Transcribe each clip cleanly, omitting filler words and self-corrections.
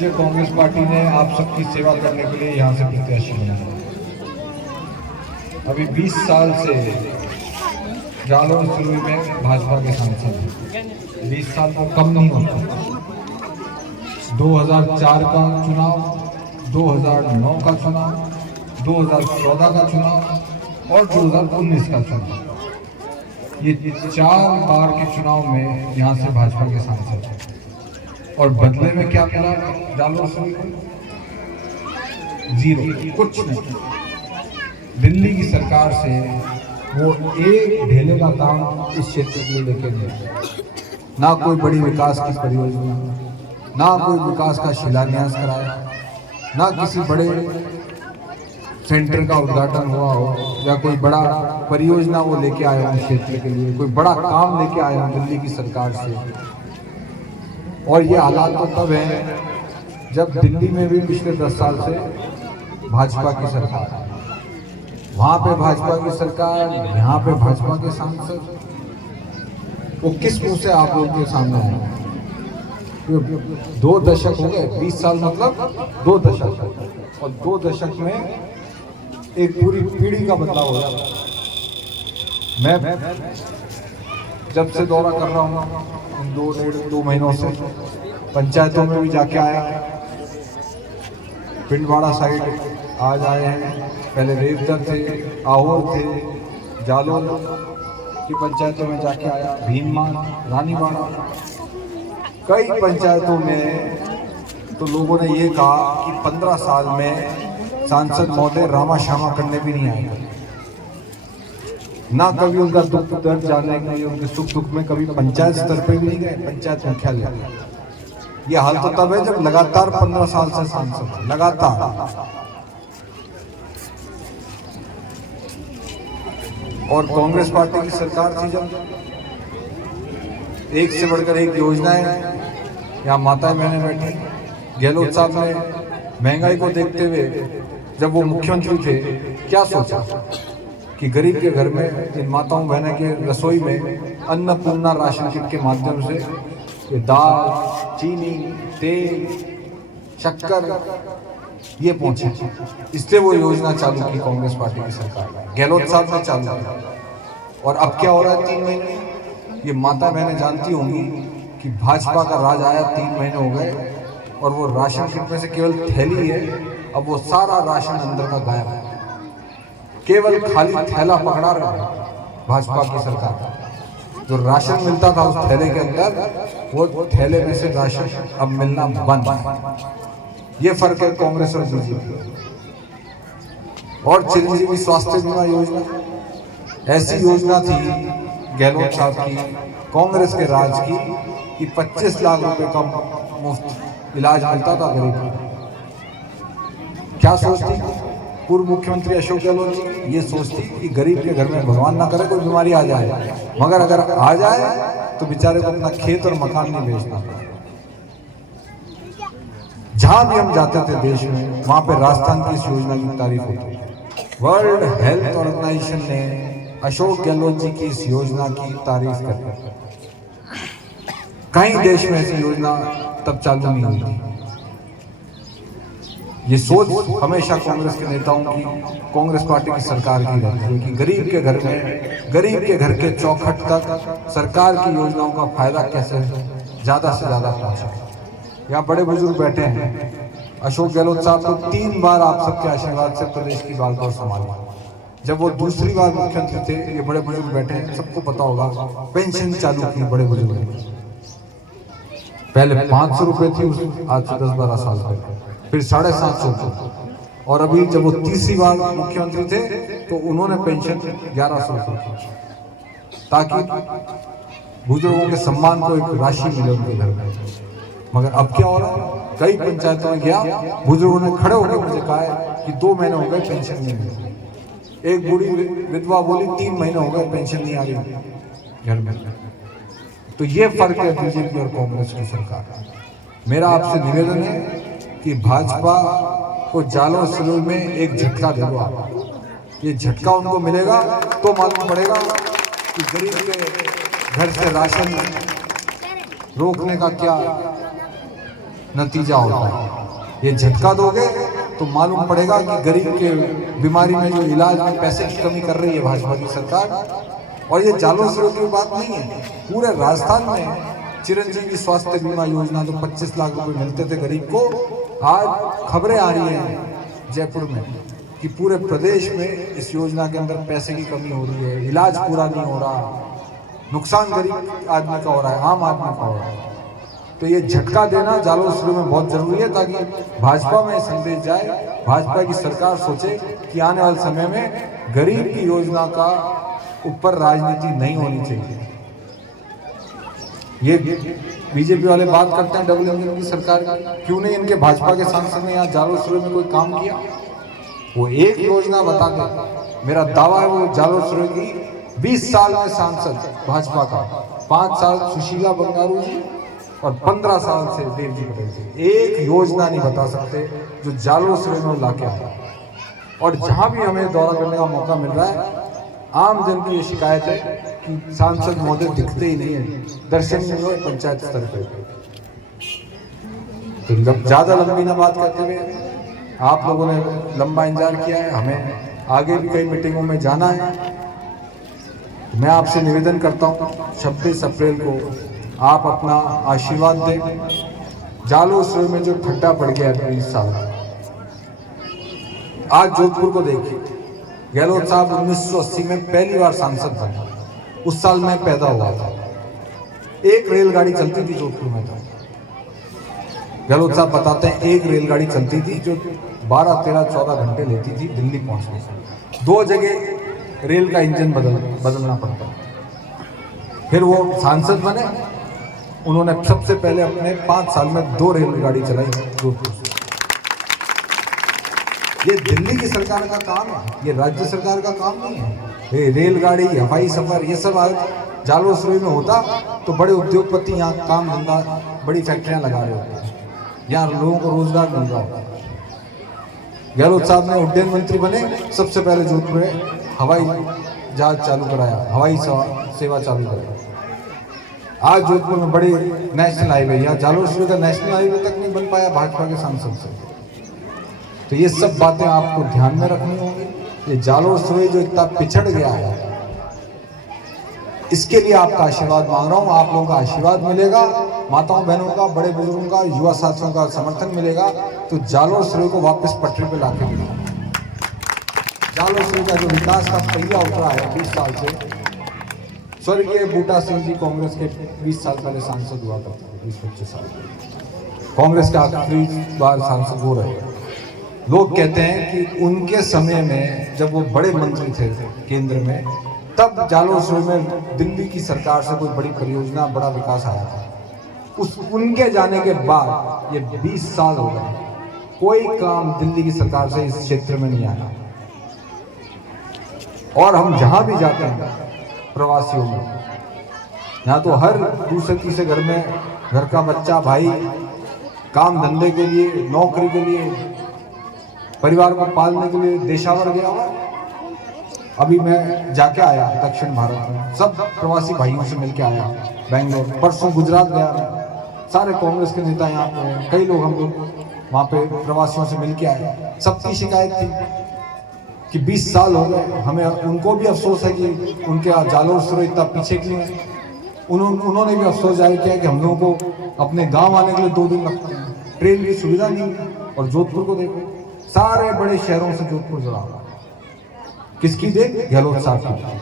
मुझे कांग्रेस पार्टी ने आप सबकी सेवा करने के लिए यहाँ से प्रत्याशी बनाया। अभी 20 साल से जालौर सुरई में भाजपा के सांसद हैं। 20 साल को कम नहीं होता। 2004 का चुनाव, 2009 का चुनाव, 2014 का चुनाव और 2019 का चुनाव, ये 4 बार के चुनाव में यहाँ से भाजपा के सांसद हैं। और बदले में क्या मिला जालौर सुरई को? जीरो, कुछ नहीं। दिल्ली की सरकार से वो एक ढेले का काम इस क्षेत्र के लिए लेके गए। ना कोई बड़ी विकास की परियोजना, ना कोई विकास का शिलान्यास कराया, ना किसी बड़े सेंटर का उद्घाटन हुआ हो या कोई बड़ा परियोजना वो लेके आए हो क्षेत्र के लिए, कोई बड़ा काम लेके आए हो दिल्ली की सरकार से। और ये हालात तो तब है जब दिल्ली में भी पिछले 10 साल से भाजपा की सरकार है। वहाँ पे भाजपा की सरकार, यहाँ पे भाजपा के सांसद। वो किस मुंह से आप लोगों के सामने आए? 2 दशक हो गए, 20 साल मतलब 2 दशक, और 2 दशक में एक पूरी पीढ़ी का बदलाव हो जाता। मैं जब से दौरा कर रहा हूँ, 2 महीनों से पंचायतों में भी जाके आया। पिंडवाड़ा साइड आज आए हैं, पहले रेवदर थे, आहोर थे, जालौर की पंचायतों में जाके आया, भीनमाल, रानीवाड़ा, कई पंचायतों में। तो लोगों ने ये कहा कि 15 साल में सांसद महोदय रामा श्यामा करने भी नहीं आएगा। ना कभी उनका दुख दर्द जानने के लिए, उनके सुख दुख में कभी पंचायत स्तर पे भी नहीं गए, पंचायत मुख्यालय। ये हाल तो तब है जब लगातार 15 साल से सांसद, लगातार। और कांग्रेस पार्टी की सरकार थी जब, एक से बढ़कर एक योजनाएं, यहाँ माताएं बहनें बैठी। गहलोत साहब ने महंगाई को देखते हुए जब वो मुख्यमंत्री थे, क्या सोचा कि गरीब के घर में इन माताओं बहनों के रसोई में अन्नपूर्णा राशन किट के माध्यम से ये दाल, चीनी, तेल, शक्कर ये पहुंचे। इसलिए वो योजना चालू की कांग्रेस पार्टी की सरकार ने, गहलोत साहब ने चालू किया। और अब क्या हो रहा है? 3 महीने, ये माता बहनें जानती होंगी कि भाजपा का राज आया 3 महीने हो गए और वो राशन किट में से केवल थैली है, अब वो सारा राशन अंदर का गायब है। केवल खाली थैला पकड़ा रहा है भाजपा की सरकार। जो राशन मिलता था उस थैले के अंदर, वो थैले में से राशन अब मिलना बंद है। ये फर्क है कांग्रेस और बीजेपी। और चिरंजीवी स्वास्थ्य बीमा योजना, ऐसी योजना थी गहलोत साहब की, कांग्रेस के राज की, कि 25 लाख रुपए का मुफ्त इलाज मिलता था गरीब को। क्या सोचती पूर्व मुख्यमंत्री अशोक गहलोत जी? ये सोचती कि गरीब के घर में भगवान ना करे कोई बीमारी आ जाए, मगर अगर आ जाए तो बेचारे को अपना खेत और मकान नहीं बेचना। जहां भी हम जाते थे देश में, वहां पे राजस्थान की इस योजना की तारीफ होती। वर्ल्ड हेल्थ ऑर्गेनाइजेशन ने अशोक गहलोत जी की इस योजना की तारीफ कर, कहीं देश में ऐसी योजना तब चालू नहीं हुई थी। ये सोच हमेशा कांग्रेस के नेताओं की, कांग्रेस पार्टी की सरकार की रहती है कि गरीब के घर में, गरीब के घर के चौखट तक सरकार की योजनाओं का फायदा कैसे ज्यादा से ज्यादा पहुंचे। यहाँ बड़े बुजुर्ग बैठे हैं। अशोक गहलोत साहब को 3 बार आप सबके आशीर्वाद से प्रदेश की बागडोर संभाली। जब वो दूसरी बार मुख्यमंत्री थे, ये बड़े बुजुर्ग बैठे हैं, सबको पता होगा, पेंशन चालू की बड़े बुजुर्ग ने। पहले 500 रुपए थी, आज से 10-12 साल पहले, फिर 750 थी। और अभी जब वो तीसरी बार मुख्यमंत्री थे तो उन्होंने पेंशन 1100 की, ताकि बुजुर्गों के सम्मान को एक राशि मिले उनके घर में। मगर अब क्या हो रहा है? कई पंचायतों में गया, बुजुर्गों ने खड़े होकर मुझे कहा है कि 2 महीने हो गए पेंशन नहीं मिली। एक बूढ़ी विधवा बोली 3 महीने हो गए पेंशन नहीं आ रही घर में। तो ये फर्क है बीजेपी और कांग्रेस की सरकार। मेरा आपसे निवेदन है कि भाजपा को जालौर सुरई में एक झटका दे दो आप। ये झटका उनको मिलेगा तो मालूम पड़ेगा कि गरीब के घर से राशन रोकने का क्या नतीजा होता है। ये झटका दोगे तो मालूम पड़ेगा कि गरीब के बीमारी में जो इलाज में पैसे की कमी कर रही है भाजपा की सरकार। और ये जालोर की बात नहीं है, पूरे राजस्थान में चिरंजीवी स्वास्थ्य बीमा योजना जो 25 लाख रुपए मिलते थे गरीब को, आज खबरें आ रही हैं जयपुर में कि पूरे प्रदेश में इस योजना के अंदर पैसे की कमी हो रही है, इलाज पूरा नहीं हो रहा, नुकसान गरीब आदमी का हो रहा है, आम आदमी का हो रहा है। तो ये झटका देना जालोर में बहुत जरूरी है ताकि भाजपा में संदेश जाए, भाजपा की सरकार सोचे कि आने वाले समय में गरीब की योजना का ऊपर राजनीति नहीं होनी चाहिए। ये बीजेपी वाले बात करते हैं डबल इंजन की सरकार की, क्यों नहीं इनके भाजपा के सांसद ने यहाँ जालोर में कोई काम किया? वो एक योजना बता दे। मेरा दावा है वो जालोर की 20 साल में सांसद भाजपा का, 5 साल सुशीला बंगारू जी और 15 साल से देव जी पटेल जी, एक योजना नहीं बता सकते जो जालोर में ला के आया। और जहां भी हमें दौरा करने का मौका मिल रहा है, आम जन की ये शिकायत है कि सांसद महोदय दिखते ही नहीं है, दर्शन नहीं हुए पंचायत स्तर पे। तो जब ज्यादा लंबी ना बात करते हुए, आप लोगों ने लंबा इंतजार किया है, हमें आगे भी कई मीटिंगों में जाना है। मैं आपसे निवेदन करता हूँ 26 अप्रैल को आप अपना आशीर्वाद दें। जालोर में जो खड्डा पड़ गया 20 साल, आज जोधपुर को देखिए, गहलोत साहब 1980 में पहली बार सांसद बने, उस साल मैं पैदा हुआ था। एक रेलगाड़ी चलती थी जोधपुर में, तो गहलोत साहब बताते हैं एक रेलगाड़ी चलती थी जो 12, 13, 14 घंटे लेती थी दिल्ली पहुंचने से। 2 जगह रेल का इंजन बदलना पड़ता। फिर वो सांसद बने, उन्होंने सबसे पहले अपने 5 साल में 2 रेलगाड़ी चलाई जोधपुर से। ये दिल्ली की सरकार का काम है, ये राज्य सरकार का काम नहीं है। ये रेलगाड़ी, हवाई सफर, ये सब आज जालोर में होता तो बड़े उद्योगपति यहाँ काम धंधा, बड़ी फैक्ट्रियां लगा रहे होते, यहाँ लोगों को रोजगार मिल रहा होता। गहलोत साहब ने उड्डयन मंत्री बने, सबसे पहले जोधपुर में हवाई जहाज चालू कराया, हवाई सेवा चालू कराई। आज जोधपुर में बड़ी नेशनल हाईवे, यहाँ जालोर का नेशनल हाईवे तक नहीं बन पाया भाजपा के सांसद से। तो ये सब बातें आपको ध्यान में रखनी होंगी। ये जालोर जो इतना पिछड़ गया है, इसके लिए आपका आशीर्वाद मांग रहा हूँ। आप लोगों का आशीर्वाद मिलेगा, माताओं बहनों का, बड़े बुजुर्गों का, युवा साथियों का समर्थन मिलेगा, तो जालोर को वापस पटरी पे लाके मिलेगा। जालोर का जो विकास का पहिया उतरा है 20 साल से, स्वर्गीय बूटा सिंह जी कांग्रेस के 20 साल पहले सांसद हुआ करते थे, 20-25 साल कांग्रेस का आखिरी बार सांसद हो रहे। लोग कहते हैं कि उनके समय में जब वो बड़े मंत्री थे केंद्र में, तब जालोर में दिल्ली की सरकार से कोई बड़ी परियोजना, बड़ा विकास आया था। उनके जाने के बाद ये 20 साल हो गए, कोई काम दिल्ली की सरकार से इस क्षेत्र में नहीं आया। और हम जहां भी जाते हैं प्रवासियों में, यहाँ तो हर दूसरे तीसरे घर में घर का बच्चा, भाई काम धंधे के लिए, नौकरी के लिए, परिवार को पालने के लिए देशावर गया हुआ। अभी मैं जाके आया दक्षिण भारत में, सब प्रवासी भाइयों से मिलके आया, बेंगलोर, परसों गुजरात गया, सारे कांग्रेस के नेता यहाँ पे, कई लोग हम लोग वहाँ पे प्रवासियों से मिलके आए। सबकी शिकायत थी कि 20 साल हो गए, हमें उनको भी अफसोस है कि उनके जालोर इतना पीछे क्यों है। उन्होंने भी अफसोस जाहिर किया कि हम लोगों को अपने गांव आने के लिए 2 दिन लगते हैं, ट्रेन की सुविधा नहीं है। और जोधपुर को देखो, सारे बड़े शहरों से जोधपुर जुड़ा हुआ, किसकी देख? गहलोत साहब की।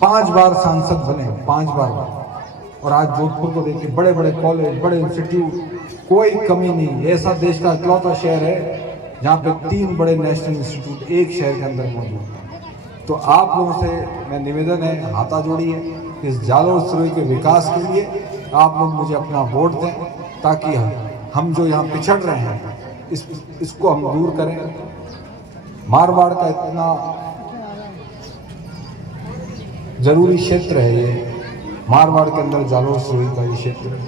5 बार सांसद बने, 5 बार। और आज जोधपुर को देखिए, बड़े बड़े कॉलेज, बड़े इंस्टीट्यूट, कोई कमी नहीं। ऐसा देश का इकलौता शहर है जहाँ पे 3 बड़े नेशनल इंस्टीट्यूट एक शहर के अंदर मौजूद हैं। तो आप लोगों से मैं निवेदन है, हाथा जोड़ी है, इस जालोर के विकास के लिए आप लोग मुझे अपना वोट दें, ताकि हम जो यहाँ पिछड़ रहे हैं इसको हम दूर करें। मारवाड़ का इतना जरूरी क्षेत्र है ये, मारवाड़ के अंदर जालोर का ये क्षेत्र,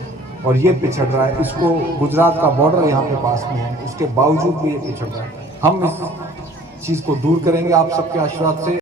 और ये पिछड़ रहा है। इसको गुजरात का बॉर्डर यहाँ पे पास में है, उसके बावजूद भी ये पिछड़ रहा है। हम इस चीज़ को दूर करेंगे आप सबके आशीर्वाद से।